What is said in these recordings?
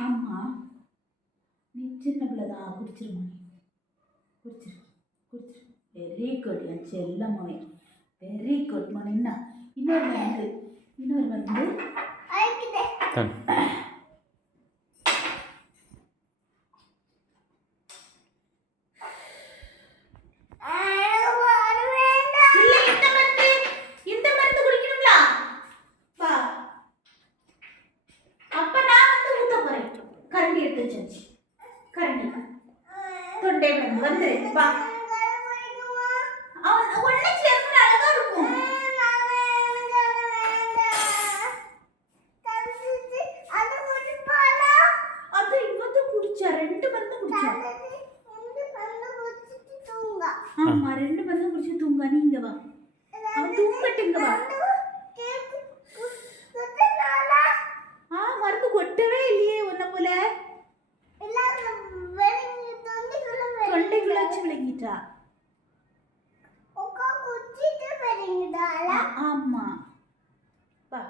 ஆமா நீ சின்ன பிள்ளைதான் குடிச்சிருமா குடிச்சிரு குடிச்சிரு வெரி குட் என் செல்லம்மாவே வெரி குட் மணின்னா இன்னொரு வந்து தொண்டை வந்து வா ஆமா 2 மருந்து குடிச்சு தூங்க நீங்க வா அவன் தூங்கட்டுங்க வா மருந்து கொட்டவே இல்லையே உன்ன போல தொண்டைக்குள்ள வச்சு விளங்கிட்டா ஆமா வா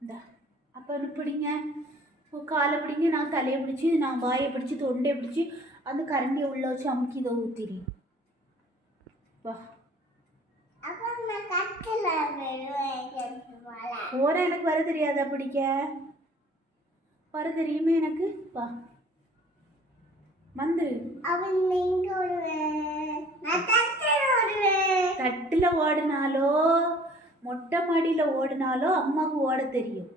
இந்தா அப்ப பிடிங்க காலை பிடிங்க நான் தலையை பிடிச்சி நான் வாயை பிடிச்சி தொண்டையை பிடிச்சி அந்த கரண்டியை உள்ள வச்சு அமுக்கி இதை ஊத்திரி வா போற எனக்கு வர தெரியாதா பிடிக்க வர தெரியுமே எனக்கு வா வந்துரு தட்டுல ஓடினாலோ மொட்டை மாடியில ஓடினாலோ அம்மாவுக்கு ஓட தெரியும்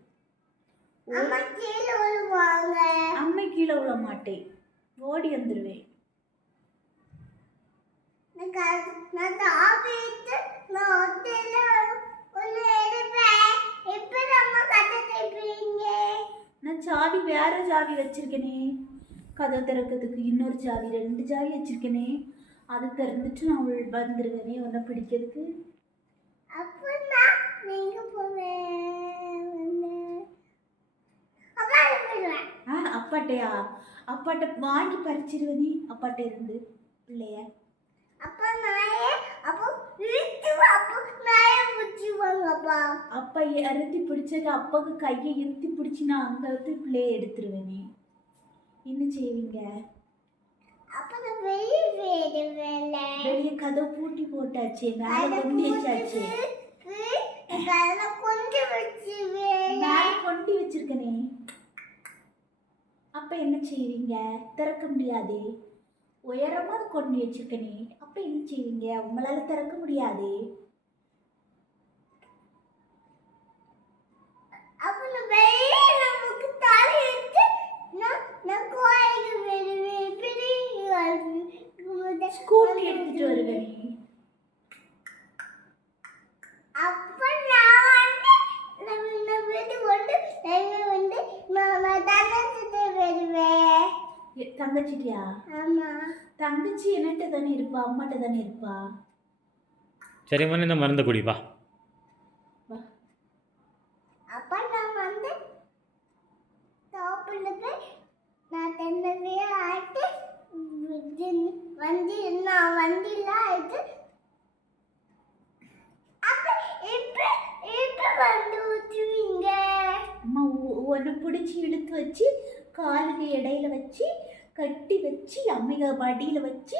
அம்மை கீழே விழ மாட்டேன் ஓடி வந்துருவேன் நான் சாவி வேற சாவி வச்சிருக்கேனே கதை திறக்கிறதுக்கு இன்னொரு சாவி 2 சாவி வச்சிருக்கேனே அது திறந்துட்டு நான் வந்துருவேனே உன்னை பிடிக்கிறதுக்கு அப்பாட்டையா அப்பாட்ட வாங்கி பறிச்சிருவனே அப்பாட்ட இருந்து பிள்ளைய அப்பா அறுத்தி பிடிச்சது அப்பாவுக்கு கையை இருத்தி பிடிச்சி நான் அங்க வந்து பிள்ளைய எடுத்துருவேனே என்ன செய்வீங்க வெளியே கதவு பூட்டி போட்டாச்சு மேல கொண்டு வச்சாச்சு மேல கொண்டு வச்சிருக்கனே அப்ப என்ன செய்வீங்க திறக்க முடியாதே உயரமா கொண்டு வச்சிருக்கனே அப்ப என்ன செய்வீங்க உங்களால திறக்க முடியாதே ஸ்கூட்டி எடுத்துட்டு வருவேன் தங்கச்சிட்டியா தங்கச்சி என்னட்ட தானே இருப்பா அம்மாட்ட தானே இருப்பா சரி மணி இந்த மருந்து குடிப்பா அப்பா நான் வந்து சாப்பிடுறது நான் தென்னவே ஆயிட்டு வண்டியில் ஆயிட்டு இப்ப வந்து ஊற்றுவீங்க அம்மா ஒன்று பிடிச்சி இழுத்து வச்சு காலுக்கு இடையில வச்சு கட்டி வச்சு அம்மிக வடியில் வச்சு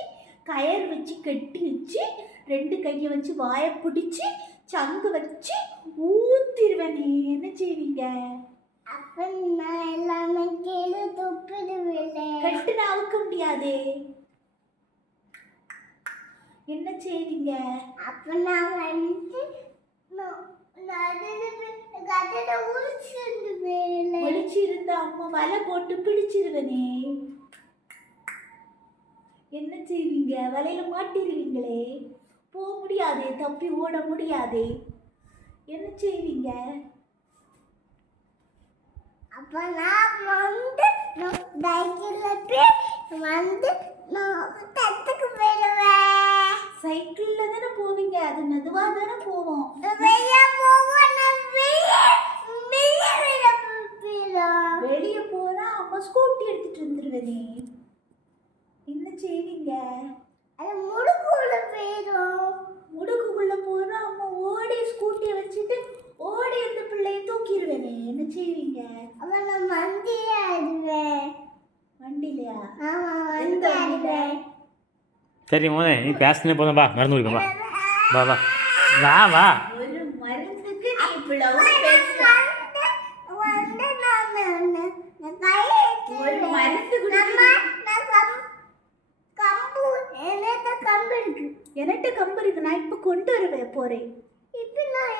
கயர் வச்சு கட்டி வச்சு 2 கையை வச்சு வாயை பிடிச்சி சங்கு வச்சு ஊத்திடுவேன் நீ என்ன செய்வீங்க அப்ப நான் எல்லாமே கீழே துப்பிடுவேன் கட்டு நான் அவுக்க முடியாதே என்ன செய்வீங்க அப்ப நான் வந்து ஒளிச்சிருந்த அம்மா வலை போட்டு பிடிச்சிருவனே என்ன செய்வீங்க வலையில மாட்டிடுவீங்களே போக முடியாதே தப்பி ஓட முடியாதே என்ன செய்வீங்க அப்ப நான் வந்து தத்துக்கு போயிடுவேன் சைக்கிள்ல தானே போவீங்க அது மெதுவா தானே போவோம் வெளியே போனா அம்மா ஸ்கூட்டி எடுத்துட்டு வந்துருவேனே என்ன செய்வீங்க முடுக்குள்ள போனா அம்மா ஓடி ஸ்கூட்டியை வச்சுட்டு ஓடி அந்த பிள்ளைய சரி மோனே நீ பேசினே போதும் வா மருந்து குடிப்போம் வா வா வா வா வா ஒரு மருந்துக்கு நீ இவ்வளவு பேசுற. வந்து நான் கை ஒரு மருந்து நம்ம குடிக்க நான் கம்பு என்னது கம்பு இருக்கு. என்கிட்ட கம்பு இருக்கு, நான் இப்ப கொண்டு வருவேன் போறேன். இப்போ நான்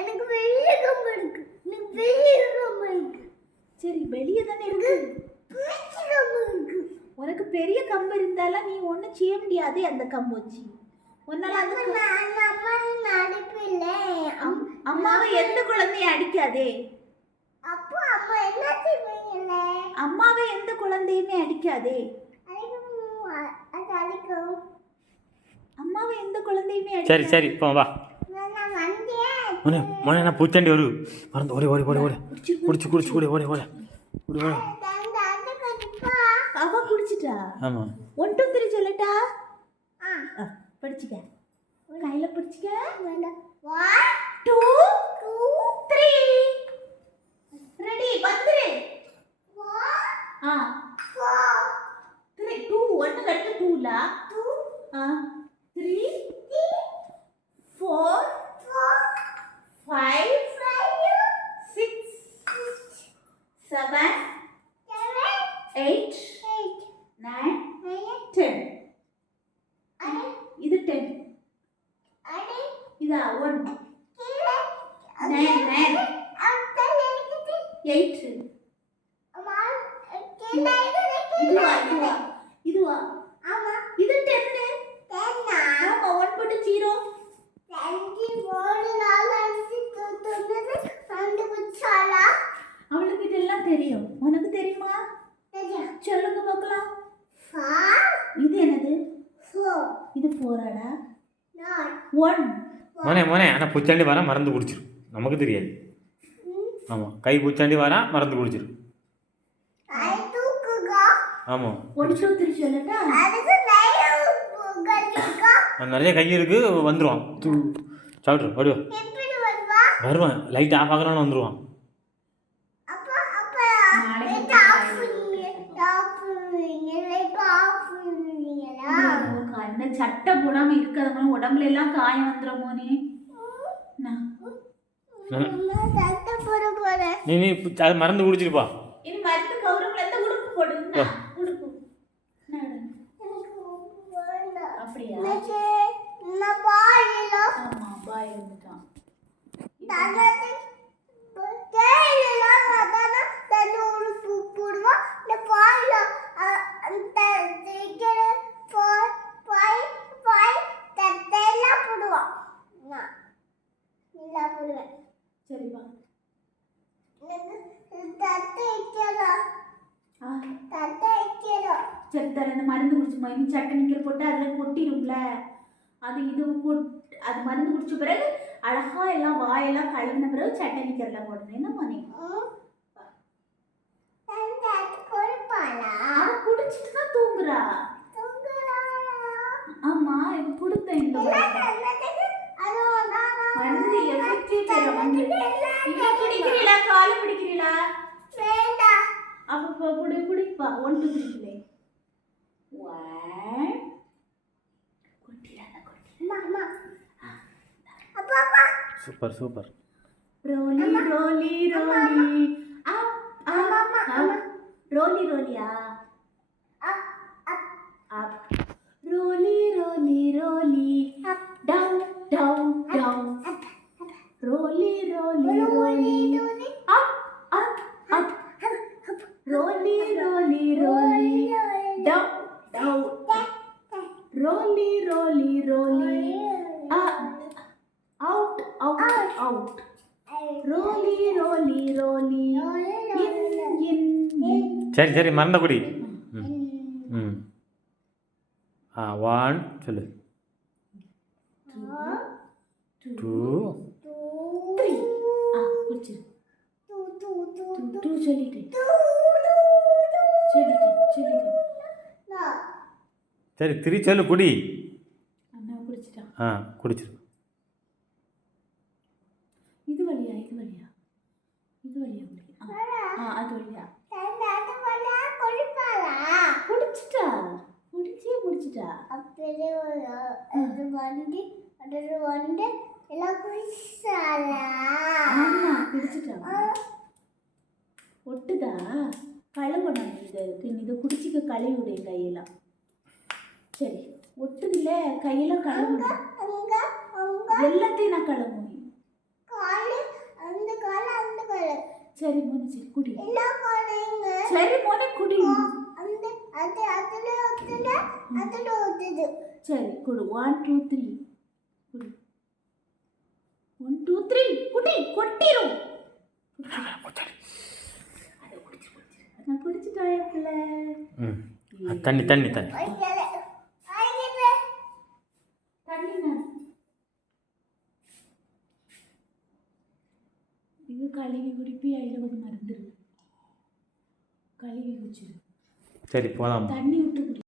எனக்கு பெரிய கம்பு இருக்கு. எனக்கு பெரிய கம்பு இருக்கு. சரி வெளியே தானே இருக்கு. பெரிய கம்பு இருக்கு. உனக்கு பெரிய கம்பு இருந்தாலும் நீ ஒன்றும் செய்ய முடியாதே அந்த கம்பு வச்சு. உன்னால அந்த அம்மா நடிப்பில்லை. அம்மாவை எந்த குழந்தையும் அடிக்காதே. அப்போ அம்மா என்ன செய்வீங்கல்ல? அம்மாவை எந்த குழந்தையுமே அடிக்காதே. அது அழிக்கும். அம்மாவை எந்த குழந்தையுமே சரி அடிக்காதே. சரி இப்போ வா நான் வந்தேன். மோனே மோனே நான் பூச்சாண்டி வரு மறந்து ஓடி ஓடி ஓடி ஓடி குடிச்சு குடிச்சு ஓடி ஓடி ஓடி ஓடி ஓடி அந்த கண்டிப்பா. அவ குடிச்சிட்டா. ஆமாம் 1 2 3 சொல்லட்டா? ஆ படிச்சுக்க, கையில பிடிச்சிக்க. வேண்டாம். 1 2 3 ரெடி வந்துரு. 4 ஆ 3 2 1 கட்டு 2 லா 2 3 4 5 6 7 8 9 10. இது 10. இதா 1 9 9 8. இதுவா இதுவா இதுவா இது 10. ஆமா 1 போட்டு 0. அவளுக்கு இதெல்லாம் தெரியும், உனக்கு தெரியுமா? சொல்லுங்க பார்க்கலாம். இது என்னது? இது 4ஆடா? 1. மோனே மோனே ஆனால் பூச்சாண்டி வரா மருந்து குடிச்சிரும் நமக்கு தெரியாது. ஆமாம் கை பூச்சாண்டி வரா மருந்து குடிச்சிரும். ஆமாம் 1 2 3 சொல்லட்டா? நிறைய கை இருக்கு வந்துடுவான் சாப்பிட்ரு ஓடுவா வருவான் லைட் ஆஃப் ஆகணும்னு வந்துடுவான். கண்ண சட்டை போடாம இருக்கிறவங்க உடம்புல எல்லாம் காயம் வந்துடும் மோனே. நீ நீ அது மருந்து குடிச்சிருப்பா. இது மருந்து கௌரவத்துல இருந்து உடுப்பு போடுங்க. உடுப்பு அப்படியா? ஆமா பாய் வந்துட்டான். சரிப்பா. சரி தர இந்த மருந்து குடிச்சுமா. இனி சட்டை நிக்கிற போட்டு அதில் கொட்டிடும்ல, அது இது அது மருந்து குடிச்ச பிறகு அழகா எல்லாம் வாயெல்லாம் கழுவின பிறகு சட்டை நிக்கிறலாம் போடணும். என்ன மணி அவ குடிச்சிட்டு தான் தூங்குறா. ஆமா இது கொடுத்தேன் இந்த மருந்து எஃபெக்டே தெரியல. வந்து இவ குடிக்கிறீங்களா காலு பிடிக்கிறீங்களா? அப்ப குடிப்பா 1 2 3 play. 1 super super. Roly roly roly up up roly ரோலியா up roly roly roly down down down roly roly roly up up up roly roly roly down down roly roly roly out out out roly roly roly in in in. சரி சரி மறந்த குடி. ம் 1 சொல்லு 2 3 குடிச்சிரு 2 சொல்லிட்டு சரி 3 சொல்லு குடி. அண்ணா குடிச்சிட்டான். குடிச்சிரு. இது வழியா இது வழியா இது வழியா அது வழியா குடிச்சிட்டா. குடிச்சே குடிச்சிட்டா அப்படியே அது வந்து எல்லாம் குடிச்சாலா ஆமா குடிச்சிட்டா ஒட்டுதா கழுவணும் இதை குடிச்சிக்க கழுவி விடைய கையெல்லாம் சரி ஒட்டுதில்ல கையெல்லாம் கழுவுங்க அங்க அங்க எல்லாத்தையும் நான் கழுவுவேன் காலு அந்த காலு சரி மோனி சரி குடி எல்லா காலையுங்க சரி மோனி குடி அந்த அதுல ஊத்துது சரி குடு 1 2 3 குடி 1 2 3 குடி கொட்டிரும் நான் குடிச்சிட்டேன் என் பிள்ளை ம் தண்ணி தண்ணி தண்ணி தண்ணி இது கழுவி குடிப்பி அதில் கொஞ்சம் மறந்துடு கழுவி குடிச்சிரு சரி போகலாம் தண்ணி